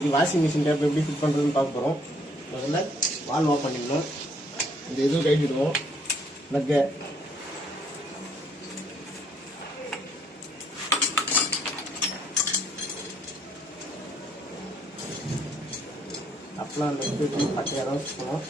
Washing machine tape எப்படி fit பண்ணுறதுன்னு பார்க்க போகிறோம். முதல்ல வால்வ் ஆஃப் பண்ணிக்கணும். இந்த இதுவும் கழிச்சிடுவோம். நக்கை அப்பெல்லாம் அந்த இது பச்சையாக தான் வச்சுக்கணும்.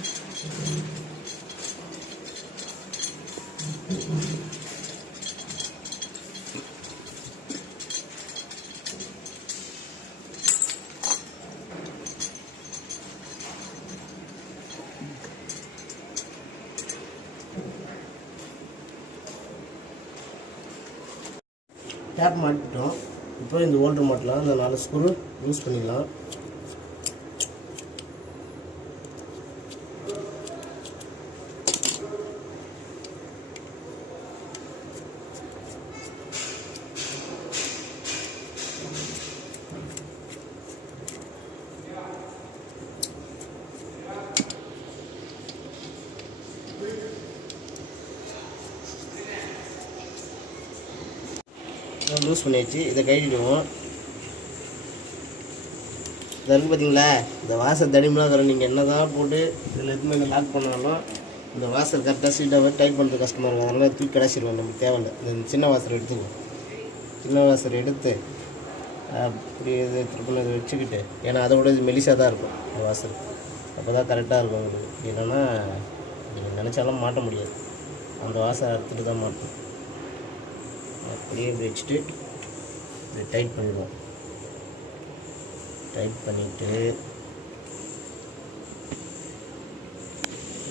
டேப் மாட்டிட்டோம். இப்போ இந்த ஓல்டர் மாட்டலாம். இந்த 4 ஸ்க்ரூ யூஸ் பண்ணிக்கலாம். லூஸ் பண்ணியாச்சு. இதை கழிடுவோம். இதை இருக்குது பார்த்தீங்களா, இந்த வாசல் தடிமலாக இருக்கிற நீங்கள் என்ன தான் போட்டு இதில் எதுவுமே லாக் பண்ணாலும் இந்த வாசல் கரெக்டாக சீட்டாக டைட் பண்ணுறது கஷ்டமாக இருக்கும். அதனால் தூக்கி கிடச்சிடுவோம். நமக்கு தேவையில்லை. இந்த சின்ன வாசல் எடுத்துக்குவோம். சின்ன வாசல் எடுத்து அப்படி இது திருப்பி இதை வச்சுக்கிட்டு, ஏன்னா அதை விட இது மெலிசாக தான் இருக்கும் இந்த வாசல். அப்போ தான் கரெக்டாக இருக்கும் உங்களுக்கு. இல்லைன்னா நீங்கள் நினச்சாலும் மாட்ட முடியாது. அந்த வாசல் அறுத்துட்டு தான் மாட்டோம். அப்படியே வச்சுட்டு இதை டைட் பண்ணிடுவோம். டைட் பண்ணிவிட்டு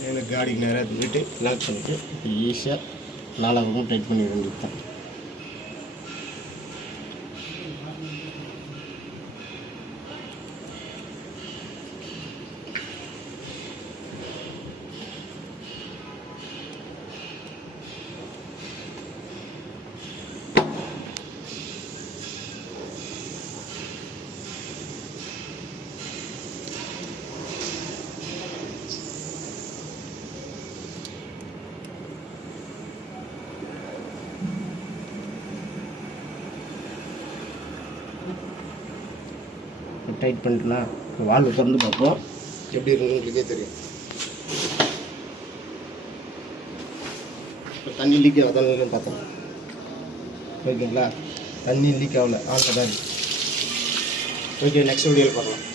எனக்கு காடிக்கு நேராக போய்ட்டு லாக் பண்ணிவிட்டு இப்போ ஈஸியாக 4 டைட் பண்ணி வேண்டியது தான். டைட் பண்ணிட்டுனா வால்வு திறந்து பார்ப்போம். எப்படி இருக்குன்னு உங்களுக்கே தெரியும். இப்போ தண்ணி லீக் ஆகுதான்னு பார்த்தோம். ஓகேங்களா, தண்ணி லீக் ஆகலை, ஆனில் தான் இருக்குது. ஓகே, நெக்ஸ்ட் வீடியோவில் பார்க்கலாம்.